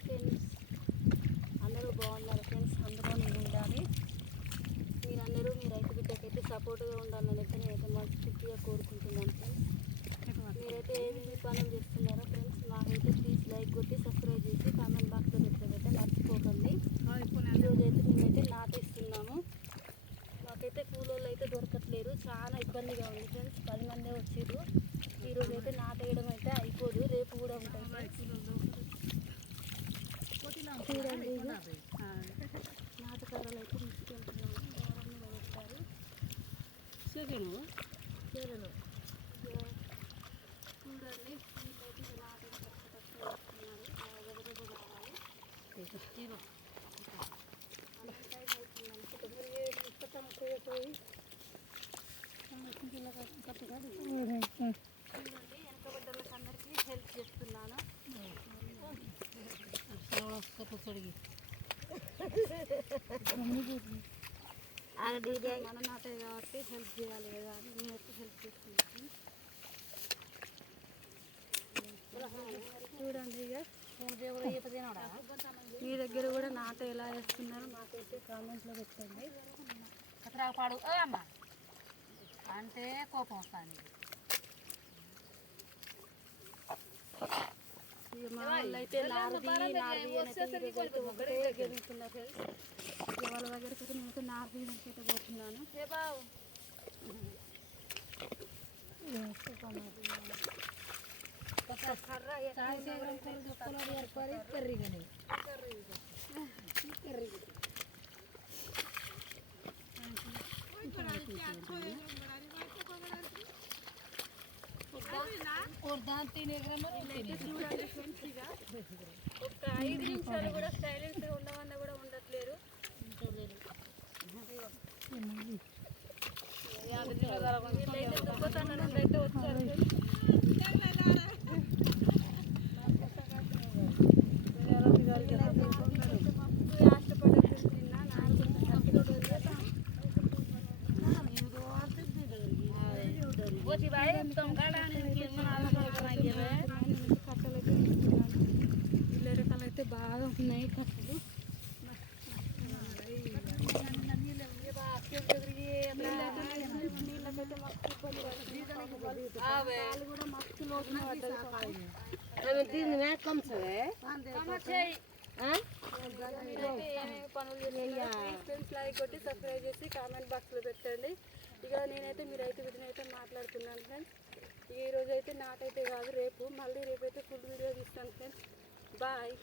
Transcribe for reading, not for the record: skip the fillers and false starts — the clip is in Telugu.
హాయ్ ఫ్రెండ్స్, అందరూ బాగున్నారు ఫ్రెండ్స్. అందులోనే ఉండాలి. మీరందరూ మీ రైతు బిడ్డకైతే సపోర్ట్గా ఉండాలని అయితే నేనైతే మనస్ఫూర్తిగా కోరుకుంటున్నాను ఫ్రెండ్స్. మీరైతే ఏమేమి పనులు చేస్తున్నారో ఫ్రెండ్స్ మాకైతే ప్లీజ్ లైక్ కొట్టి సబ్స్క్రైబ్ చేసి కామెంట్ బాక్స్లో పెట్టలేదైతే మర్చిపోకండి. ఈరోజు అయితే మేమైతే నాటేస్తున్నాము. మాకైతే కూలోళ్ళు అయితే దొరకట్లేరు, చాలా ఇబ్బందిగా ఉంది ఫ్రెండ్స్. 10 మందే వచ్చిర్రు. ఈరోజు అయితే నాటేయడం అయితే అయిపోదు, రేపు కూడా ఉంటాయి ఫ్రెండ్స్. చూడండి, నాటకర్రలు అయితే తీసుకెళ్తున్నాము. దూరం మీద పెట్టారు. చూడండి, వీళ్ళైతే నాటిన కష్టపడుతూ వస్తున్నారు. గబగబ కావాలి. వెనకబడ్డలకు అందరికీ హెల్ప్ చేస్తున్నాను. మన నాటే కాబట్టి హెల్ప్ చేయాలి కదా అని నేనైతే హెల్ప్ చేస్తున్నాను. చూడండి, ఇక మీ దగ్గర కూడా నాట ఎలా వేస్తున్నారు మాకైతే కామెంట్లో పెట్టండి. పాడు అమ్మ అంటే కోపం వస్తుంది. మా వాళ్ళు అయితే నారది ఒకటే గెలుస్తున్నారు. వాళ్ళ దగ్గరికి అయితే నేనైతే నారది అయితే పోతున్నాను. చూడండి ఫ్రెండ్స్, ఇక ఒక 5 నిమిషాలు కూడా సైలెన్స్ ఉండమన్నా కూడా ఉండట్లేరు. దొంగతనం నుండి అయితే వచ్చారు. ఇళ్ళ రకాలు అయితే బాగా ఉన్నాయి కట్టలు. నీళ్ళకైతే మస్తు ఇబ్బంది పడుతుంది. కూడా మస్తు లోతున పడ్డది. పనులు ఫ్రెండ్స్ లైక్ కొట్టి సబ్స్క్రైబ్ చేసి కామెంట్ బాక్స్లో పెట్టండి. ఇక నేనైతే మీ రైతు బిడ్డని అయితే మాట్లాడుతున్నాను ఫ్రెండ్స్. ఈరోజు అయితే నాటైతే కాదు, రేపు అయితే ఫుల్ వీడియో తీస్తాను ఫ్రెండ్స్. బాయ్.